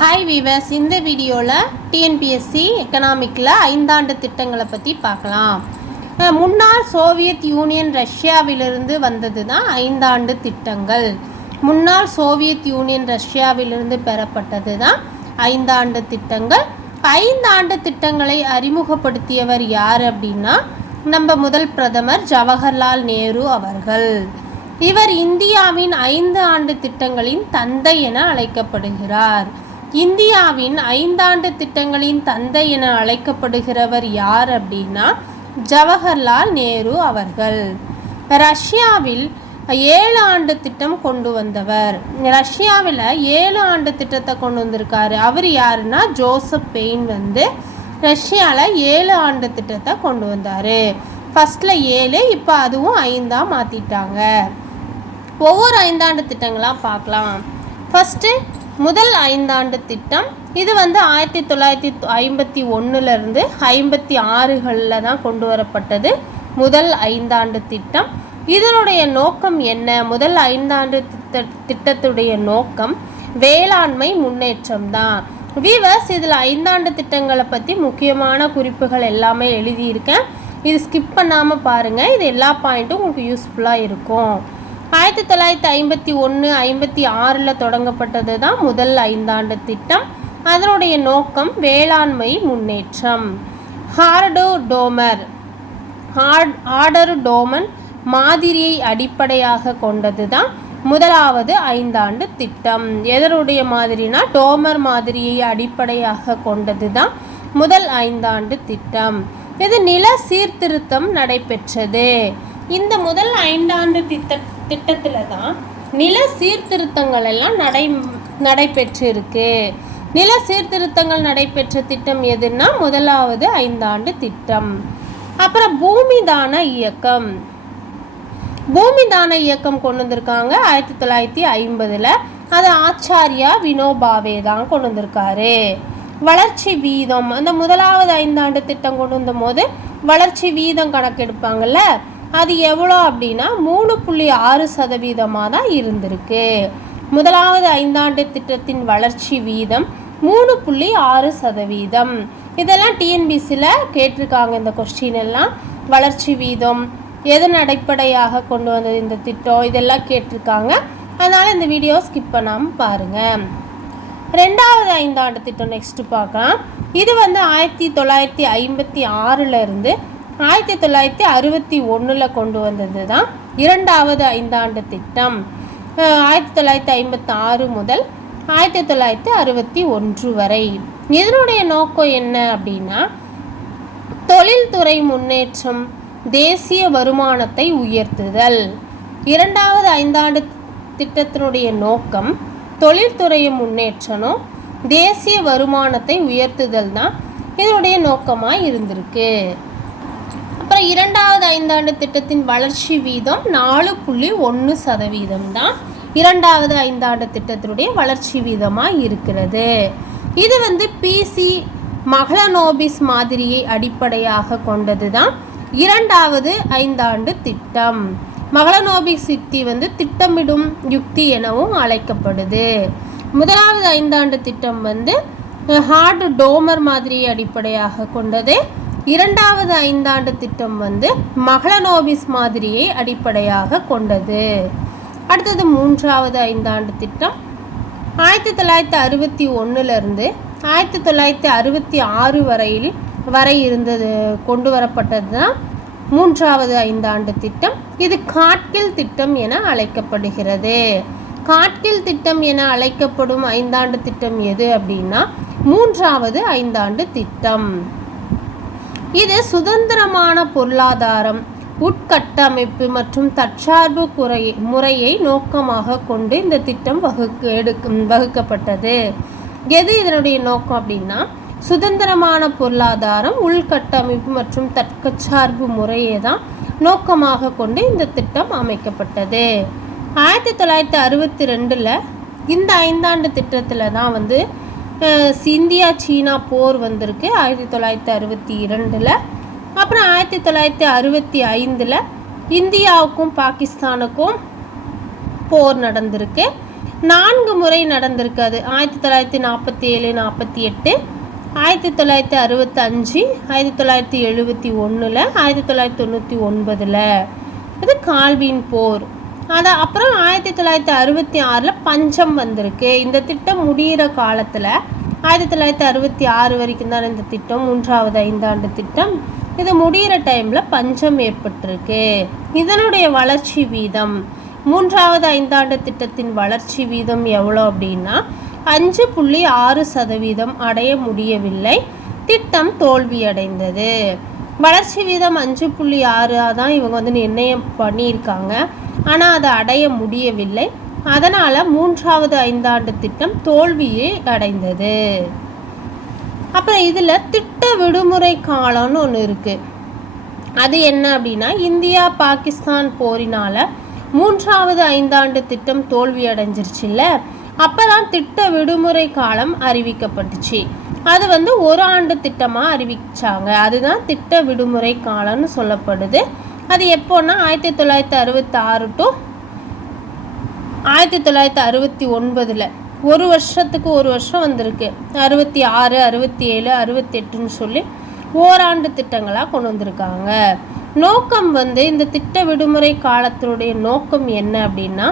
Hi viewers, இந்த வீடியோவில் TNPSC எக்கனாமிக்கில் 5 ஆண்டு திட்டங்களை பற்றி பார்க்கலாம். முன்னாள் சோவியத் யூனியன் ரஷ்யாவிலிருந்து வந்தது தான் 5 ஆண்டு திட்டங்கள். முன்னாள் சோவியத் யூனியன் ரஷ்யாவிலிருந்து பெறப்பட்டது தான் 5 ஆண்டு திட்டங்கள். 5 ஆண்டு திட்டங்களை அறிமுகப்படுத்தியவர் யார் அப்படின்னா நம்ம முதல் பிரதமர் ஜவஹர்லால் நேரு அவர்கள். இவர் இந்தியாவின் 5 ஆண்டு திட்டங்களின் தந்தை என அழைக்கப்படுகிறார். இந்தியாவின் 5 ஆண்டு திட்டங்களின் தந்தை என அழைக்கப்படுகிறவர் யார் அப்படின்னா ஜவஹர்லால் நேரு அவர்கள். ரஷ்யாவில் 7 ஆண்டு திட்டம் கொண்டு வந்தவர். ரஷ்யாவில் 7 ஆண்டு திட்டத்தை கொண்டு வந்திருக்காரு. அவர் யாருன்னா ஜோசப் பெயின் ரஷ்யாவில் 7 ஆண்டு திட்டத்தை கொண்டு வந்தார். ஃபஸ்ட்டில் 7, இப்போ அதுவும் 5ஆக மாற்றிட்டாங்க. ஒவ்வொரு 5 ஆண்டு திட்டங்களாக பார்க்கலாம். ஃபஸ்ட்டு முதல் 5 ஆண்டு திட்டம். இது 1951லேருந்து 56களில் தான் கொண்டு வரப்பட்டது. முதல் 5 ஆண்டு திட்டம். இதனுடைய நோக்கம் என்ன? முதல் 5 ஆண்டு திட்டத்துடைய நோக்கம் வேளாண்மை முன்னேற்றம் தான். வீவர்ஸ், இதில் 5 ஆண்டு திட்டங்களை பற்றி முக்கியமான குறிப்புகள் எல்லாமே எழுதியிருக்கேன். இது ஸ்கிப் பண்ணாமல் பாருங்கள். இது எல்லா பாயிண்ட்டும் உங்களுக்கு யூஸ்ஃபுல்லாக இருக்கும். 1951, 56ல் தொடங்கப்பட்டது தான் முதல் 5 ஆண்டு திட்டம். அதனுடைய நோக்கம் வேளாண்மை முன்னேற்றம். ஆர்டர் டோமன் மாதிரியை அடிப்படையாக கொண்டது தான் முதலாவது 5 ஆண்டு திட்டம். எதனுடைய மாதிரினா டோமர் மாதிரியை அடிப்படையாக கொண்டது தான் முதல் 5 ஆண்டு திட்டம். இது நில சீர்திருத்தம் நடைபெற்றது. இந்த முதல் 5 ஆண்டு திட்டத்தில் தான் நில சீர்திருத்தங்கள் எல்லாம் நடைபெற்றிருக்கு. நில சீர்திருத்தங்கள் நடைபெற்ற திட்டம் எதுன்னா முதலாவது 5 ஆண்டு திட்டம். அப்புறம் பூமிதான இயக்கம். பூமிதான இயக்கம் கொண்டு வந்திருக்காங்க 1950ல். அது ஆச்சாரியா வினோபாவே தான் கொண்டு வந்திருக்காரு. வளர்ச்சி வீதம், அந்த முதலாவது 5 ஆண்டு திட்டம் கொண்டு வந்த போது வளர்ச்சி வீதம் கணக்கெடுப்பாங்கள்ல, அது எவ்வளோ அப்படின்னா 3.6% தான் இருந்திருக்கு. முதலாவது 5 ஆண்டு திட்டத்தின் வளர்ச்சி வீதம் 3.6%. இதெல்லாம் டிஎன்பிசியில் கேட்டிருக்காங்க. இந்த கொஸ்டின் எல்லாம் வளர்ச்சி வீதம் எதன் அடிப்படையாக கொண்டு வந்தது இந்த திட்டம், இதெல்லாம் கேட்டிருக்காங்க. அதனால் இந்த வீடியோ ஸ்கிப் பண்ணாமல் பாருங்கள். 2வது 5 ஆண்டு திட்டம் நெக்ஸ்ட்டு பார்க்கலாம். இது 1956லேருந்து 1961ல் கொண்டு வந்தது தான் 2வது 5 ஆண்டு திட்டம். 1956 முதல் 1961 வரை. இதனுடைய நோக்கம் என்ன அப்படின்னா தொழில்துறை முன்னேற்றம், தேசிய வருமானத்தை உயர்த்துதல். 2வது 5 ஆண்டு திட்டத்தினுடைய நோக்கம் தொழில்துறை முன்னேற்றமும் தேசிய வருமானத்தை உயர்த்துதல் தான் இதனுடைய நோக்கமாக இருந்திருக்கு. அப்புறம் 2வது 5 ஆண்டு திட்டத்தின் வளர்ச்சி வீதம் 4.1% தான் 2வது 5 ஆண்டு திட்டத்தினுடைய வளர்ச்சி வீதமாக இருக்கிறது. இது பிசி மகளனோபிஸ் மாதிரியை அடிப்படையாக கொண்டது தான் 2வது 5 ஆண்டு திட்டம். மகளனோபிஸ் யுக்தி திட்டமிடும் யுக்தி எனவும் அழைக்கப்படுது. முதலாவது 5 ஆண்டு திட்டம் ஹார்ட் டோமர் மாதிரியை அடிப்படையாக கொண்டது. 2வது 5 ஆண்டு திட்டம் மகளனோபிஸ் மாதிரியை அடிப்படையாக கொண்டது. அடுத்தது 3வது 5 ஆண்டு திட்டம் 1961லேருந்து 1966 வரை இருந்தது கொண்டு வரப்பட்டது தான் 3வது 5 ஆண்டு திட்டம். இது காட்கில் திட்டம் என அழைக்கப்படுகிறது. காட்கில் திட்டம் என அழைக்கப்படும் 5 ஆண்டு திட்டம் எது அப்படின்னா 3வது 5 ஆண்டு திட்டம். இது சுதந்திரமான பொருளாதாரம், உட்கட்டமைப்பு மற்றும் தற்சார்பு முறையை நோக்கமாக கொண்டு இந்த திட்டம் வகுக்கப்பட்டது. எது இதனுடைய நோக்கம் அப்படின்னா சுதந்திரமான பொருளாதாரம், உள்கட்டமைப்பு மற்றும் தற்சார்பு முறையை தான் நோக்கமாக கொண்டு இந்த திட்டம் அமைக்கப்பட்டது. 1962ல் இந்த 5 ஆண்டு திட்டத்தில் தான் இந்தியா சீனா போர் வந்திருக்கு 1962ல். அப்புறம் 1965ல் இந்தியாவுக்கும் பாகிஸ்தானுக்கும் போர் நடந்திருக்கு. 4 முறை நடந்திருக்கு. அது 1947, 48, 1965, 1971, 1999. இது கால்வின் போர். அப்புறம் 1966 பஞ்சம் வந்திருக்கு. இந்த திட்டம் முடிகிற காலத்தில் 1966 வரைக்கும் தான் இந்த திட்டம், 3வது ஐந்தாண்டு திட்டம். இது முடிகிற டைமில் பஞ்சம் ஏற்பட்டிருக்கு. இதனுடைய வளர்ச்சி வீதம், 3வது ஐந்தாண்டு திட்டத்தின் வளர்ச்சி வீதம் எவ்வளோ அப்படின்னா 5.6% அடைய முடியவில்லை. திட்டம் தோல்வியடைந்தது. வளர்ச்சி வீதம் 5.6 தான் இவங்க நிர்ணயம் பண்ணியிருக்காங்க. ஆனால் அதை அடைய முடியவில்லை. அதனால் 3வது ஐந்தாண்டு திட்டம் தோல்வியை அடைந்தது. அப்புறம் இதில் திட்ட விடுமுறை காலம்னு ஒன்று இருக்குது. அது என்ன அப்படின்னா, இந்தியா பாகிஸ்தான் போரினால் 3வது ஐந்தாண்டு திட்டம் தோல்வி அடைஞ்சிருச்சுல்ல, அப்போ தான் திட்ட விடுமுறை காலம் அறிவிக்கப்பட்டுச்சு. அது 1 ஆண்டு திட்டமாக அறிவிச்சாங்க. அதுதான் திட்ட விடுமுறை காலம்னு சொல்லப்படுது. அது எப்போன்னா 1966 to 1969. ஒரு வருஷத்துக்கு ஒரு வருஷம் வந்திருக்கு. 66, 67, 68ன்னு சொல்லி ஓராண்டு திட்டங்களாக கொண்டு வந்திருக்காங்க. நோக்கம் இந்த திட்ட விடுமுறை காலத்தினுடைய நோக்கம் என்ன அப்படின்னா,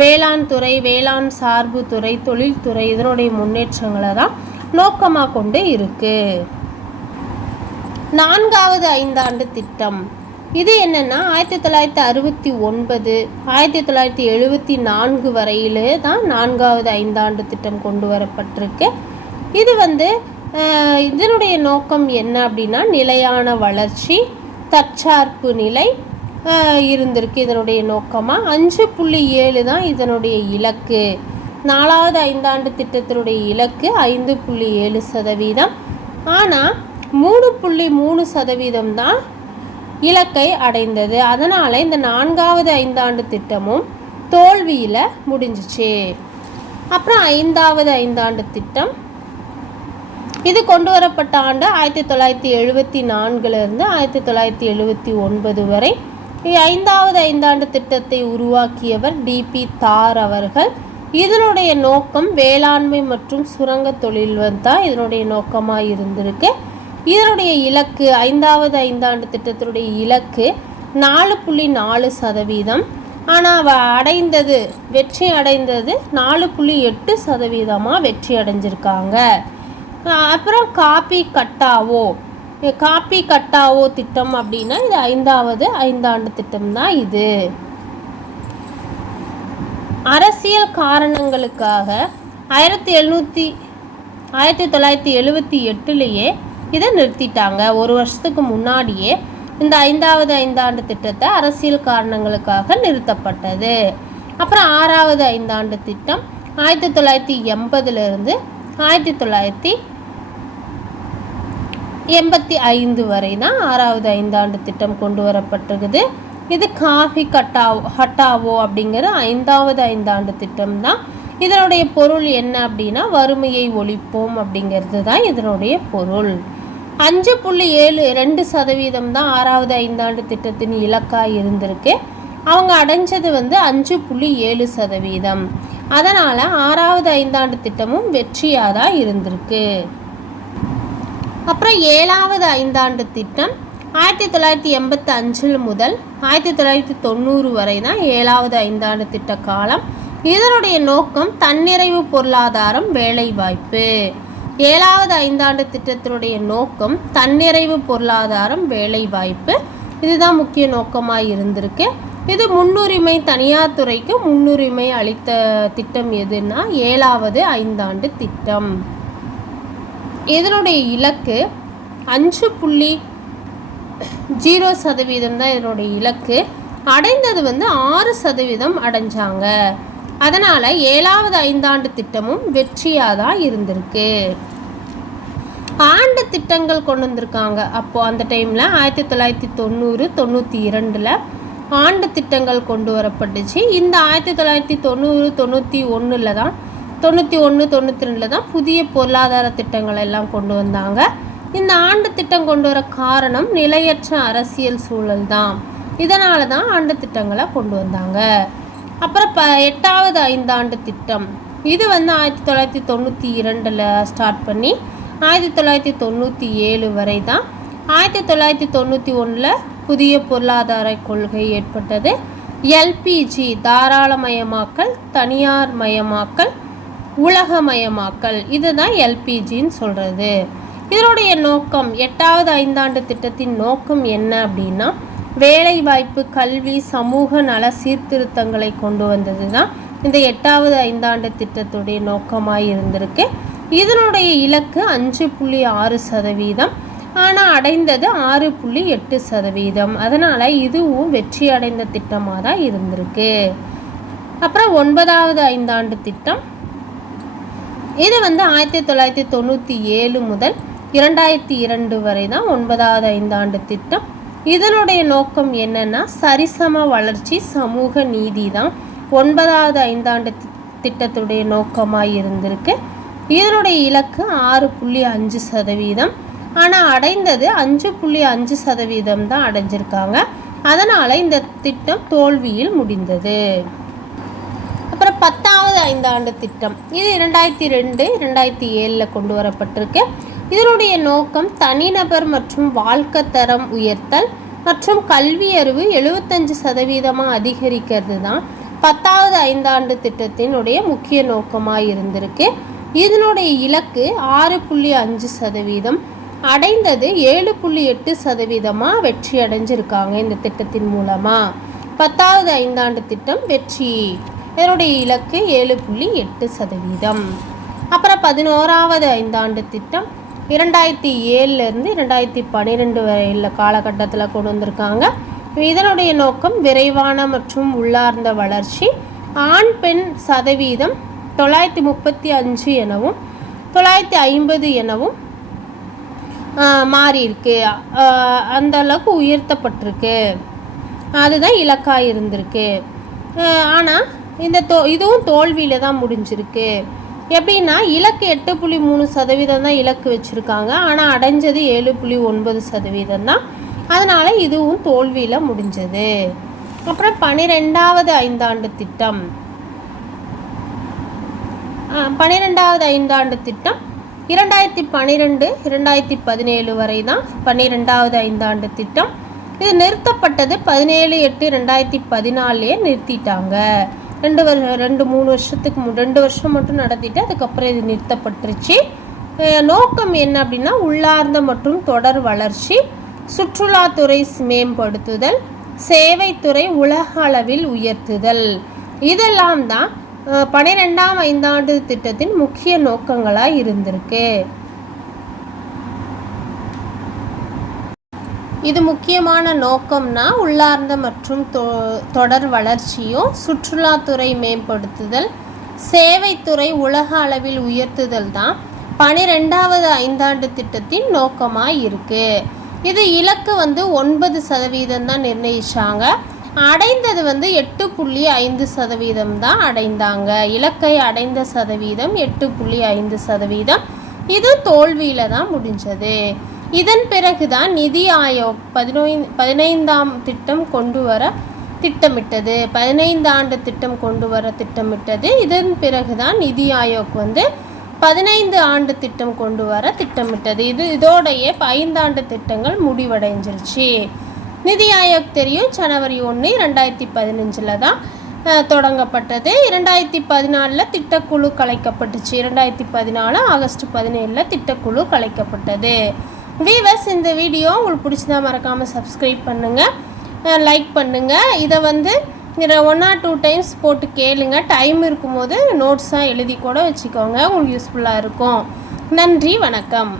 வேளாண் துறை, வேளாண் சார்பு துறை, தொழில்துறை இதனுடைய முன்னேற்றங்களை தான் நோக்கமாக கொண்டு இருக்கு. 4வது ஐந்தாண்டு திட்டம் இது என்னென்னா 1969, 1974 வரையிலே தான் 4வது ஐந்தாண்டு திட்டம் கொண்டு வரப்பட்டிருக்கு. இது இதனுடைய நோக்கம் என்ன அப்படின்னா, நிலையான வளர்ச்சி, தற்சார்பு நிலை இருந்திருக்கு. இதனுடைய நோக்கமாக 5.7 தான் இதனுடைய இலக்கு. 4வது ஐந்தாண்டு திட்டத்தினுடைய இலக்கு 5.7%. ஆனால் 3.3% தான் இலக்கை அடைந்தது. அதனால் இந்த 4வது ஐந்தாண்டு திட்டமும் தோல்வியில் முடிஞ்சிச்சு. அப்புறம் 5வது ஐந்தாண்டு திட்டம் இது கொண்டு வரப்பட்ட ஆண்டு 1974 1979 வரை. 5வது ஐந்தாண்டு திட்டத்தை உருவாக்கியவர் டிபி தார் அவர்கள். இதனுடைய நோக்கம் வேளாண்மை மற்றும் சுரங்க தொழில் தான் இதனுடைய நோக்கமாக இருந்திருக்கு. இதனுடைய இலக்கு 5வது ஐந்தாண்டு திட்டத்தினுடைய இலக்கு 4.4%. ஆனால் வெற்றி அடைந்தது 4.8% வெற்றி அடைஞ்சிருக்காங்க. அப்புறம் காப்பி கட்டாவோ திட்டம் அப்படின்னா இது 5வது ஐந்தாண்டு திட்டம் தான். இது அரசியல் காரணங்களுக்காக 1978 இதை நிறுத்திட்டாங்க. ஒரு வருஷத்துக்கு முன்னாடியே இந்த 5வது ஐந்தாண்டு திட்டத்தை அரசியல் காரணங்களுக்காக நிறுத்தப்பட்டது. அப்புறம் 6வது ஐந்தாண்டு திட்டம் 1980 1985 வரை தான் 6வது ஐந்தாண்டு திட்டம் கொண்டு வரப்பட்டிருக்குது. இது காஃபி ஹட்டாவோ அப்படிங்கிற 5வது ஐந்தாண்டு திட்டம் தான். இதனுடைய பொருள் என்ன அப்படின்னா, வறுமையை ஒழிப்போம் அப்படிங்கிறது தான் இதனுடைய பொருள். 5.72% தான் 6வது ஐந்தாண்டு திட்டத்தின் இலக்காக இருந்திருக்கு. அவங்க அடைஞ்சது 5.7%. அதனால் 6வது ஐந்தாண்டு திட்டமும் வெற்றியாக தான் இருந்திருக்கு. அப்புறம் 7வது ஐந்தாண்டு திட்டம் 1985 முதல் 1990 வரை தான் 7வது ஐந்தாண்டு திட்ட காலம். இதனுடைய நோக்கம் தன்னிறைவு பொருளாதாரம், வேலைவாய்ப்பு. 7வது ஐந்தாண்டு திட்டத்தினுடைய நோக்கம் தன்னிறைவு பொருளாதாரம், வேலைவாய்ப்பு. இதுதான் முக்கிய நோக்கமாக இருந்திருக்கு. இது முன்னுரிமை, தனியார் துறைக்கு முன்னுரிமை அளித்த திட்டம் எதுன்னா 7வது ஐந்தாண்டு திட்டம். இதனுடைய இலக்கு 5.0% தான் இதனுடைய இலக்கு. அடைந்தது 6% அடைஞ்சாங்க. அதனால் 7வது ஐந்தாண்டு திட்டமும் வெற்றியாக தான் இருந்திருக்கு. ஆண்டு திட்டங்கள் கொண்டு வந்திருக்காங்க. அப்போது அந்த டைமில் 1990 92 ஆண்டு திட்டங்கள் கொண்டு வரப்பட்டுச்சு. இந்த 1990 91 தான் 91 92 தான் புதிய பொருளாதார திட்டங்கள் எல்லாம் கொண்டு வந்தாங்க. இந்த ஆண்டு திட்டம் கொண்டு வர காரணம் நிலையற்ற அரசியல் சூழல் தான். இதனால தான் ஆண்டு திட்டங்களை கொண்டு வந்தாங்க. அப்புறம் 8வது ஐந்தாண்டு திட்டம், இது வந்து 1992 ஸ்டார்ட் பண்ணி 1997 வரை தான். 1991 புதிய பொருளாதார கொள்கை ஏற்பட்டது. எல்பிஜி தாராளமயமாக்கல், தனியார் மயமாக்கல், உலகமயமாக்கல், இதுதான் எல்பிஜின்னு சொல்கிறது. இதனுடைய நோக்கம், 8வது ஐந்தாண்டு திட்டத்தின் நோக்கம் என்ன அப்படின்னா, வேலைவாய்ப்பு, கல்வி, சமூக நல சீர்திருத்தங்களை கொண்டு வந்தது தான் இந்த 8வது ஐந்தாண்டு திட்டத்துடைய நோக்கமாக இருந்திருக்கு. இதனுடைய இலக்கு 5.6%, ஆனால் அடைந்தது 6.8%. அதனால் இதுவும் வெற்றி அடைந்த திட்டமாக தான் இருந்திருக்கு. அப்புறம் 9வது ஐந்தாண்டு திட்டம், இது வந்து 1997 முதல் 2002 வரை தான் 9வது ஐந்தாண்டு திட்டம். இதனுடைய நோக்கம் என்னென்னா, சரிசம வளர்ச்சி, சமூக நீதி தான் 9வது ஐந்தாண்டு திட்டத்துடைய நோக்கமாக இருந்திருக்கு. இதனுடைய இலக்கு 6.5%, ஆனால் அடைந்தது 5.5% தான் அடைஞ்சிருக்காங்க. அதனால் இந்த திட்டம் தோல்வியில் முடிந்தது. அப்புறம் 10வது ஐந்தாண்டு திட்டம், இது 2002, 2007 கொண்டு வரப்பட்டிருக்கு. இதனுடைய நோக்கம் தனிநபர் மற்றும் வாழ்க்கை தரம் உயர்த்தல் மற்றும் கல்வி அறிவு 75% அதிகரிக்கிறது தான் 10வது ஐந்தாண்டு திட்டத்தினுடைய முக்கிய நோக்கமாக இருந்திருக்கு. இதனுடைய இலக்கு 6.5%, அடைந்தது 7.8% வெற்றி அடைஞ்சிருக்காங்க இந்த திட்டத்தின் மூலமாக. 10வது ஐந்தாண்டு திட்டம் வெற்றி. இதனுடைய இலக்கு 7.8%. அப்புறம் 11வது ஐந்தாண்டு திட்டம் 2007 2012 வரையில் காலகட்டத்தில் கொண்டு வந்திருக்காங்க. இதனுடைய நோக்கம் விரைவான மற்றும் உள்ளார்ந்த வளர்ச்சி. ஆண் பெண் சதவீதம் 935 எனவும் 950 எனவும் மாறியிருக்கு. அந்த அளவுக்கு உயர்த்தப்பட்டிருக்கு. அதுதான் இலக்காக இருந்திருக்கு. ஆனால் இதுவும் தோல்வியில் தான் முடிஞ்சிருக்கு. எப்படின்னா, இலக்கு 8.3% தான் இலக்கு வச்சுருக்காங்க, ஆனால் அடைஞ்சது 7.9% தான். அதனால் இதுவும் தோல்வியில் முடிஞ்சது. அப்புறம் 12வது ஐந்தாண்டு திட்டம், 12வது ஐந்தாண்டு திட்டம் 2012 2017 வரை தான் 12வது ஐந்தாண்டு திட்டம். இது நிறுத்தப்பட்டது 17/8/2014 நிறுத்திட்டாங்க. 2 வருஷம் மட்டும் நடத்திட்டு அதுக்கப்புறம் இது நிறுத்தப்பட்டுருச்சு. நோக்கம் என்ன அப்படின்னா, உள்ளார்ந்த மற்றும் தொடர் வளர்ச்சி, சுற்றுலாத்துறை மேம்படுத்துதல், சேவைத்துறை உலக அளவில் உயர்த்துதல், இதெல்லாம் தான் 12ஆம் ஐந்தாண்டு திட்டத்தின் முக்கிய நோக்கங்களாக இருந்திருக்கு. இது முக்கியமான நோக்கம்னா, உள்ளார்ந்த மற்றும் தொடர் வளர்ச்சியும், சுற்றுலாத்துறை மேம்படுத்துதல், சேவைத்துறை உலக அளவில் உயர்த்துதல் தான் 12வது ஐந்தாண்டு திட்டத்தின் நோக்கமாக இருக்குது. இது இலக்கு 9% தான் நிர்ணயிச்சாங்க. அடைந்தது 8.5% தான் அடைந்தாங்க. இலக்கை அடைந்த சதவீதம் 8.5%. இது தோல்வியில் தான் முடிஞ்சது. இதன் பிறகு தான் நிதி ஆயோக் 15ஆம் திட்டம் கொண்டு வர திட்டமிட்டது. 15 ஆண்டு திட்டம் கொண்டு வர திட்டமிட்டது. இதன் பிறகு தான் நிதி ஆயோக் 15 ஆண்டு திட்டம் கொண்டு வர திட்டமிட்டது. இதோடைய 5 ஆண்டு திட்டங்கள் முடிவடைஞ்சிருச்சு. நிதி ஆயோக் தெரியும், ஜனவரி 1 2015 தான் தொடங்கப்பட்டது. 2014 திட்டக்குழு கலைக்கப்பட்டுச்சு. 2014 ஆகஸ்ட் 17 திட்டக்குழு கலைக்கப்பட்டது. வீவர்ஸ், இந்த வீடியோ உங்களுக்கு பிடிச்சதா மறக்காமல் சப்ஸ்கிரைப் பண்ணுங்கள், லைக் பண்ணுங்கள். இதை 1 or 2 டைம்ஸ் போட்டு கேளுங்க. டைம் இருக்கும்போது நோட்ஸாக எழுதி கூட வச்சுக்கோங்க, உங்களுக்கு யூஸ்ஃபுல்லாக இருக்கும். நன்றி, வணக்கம்.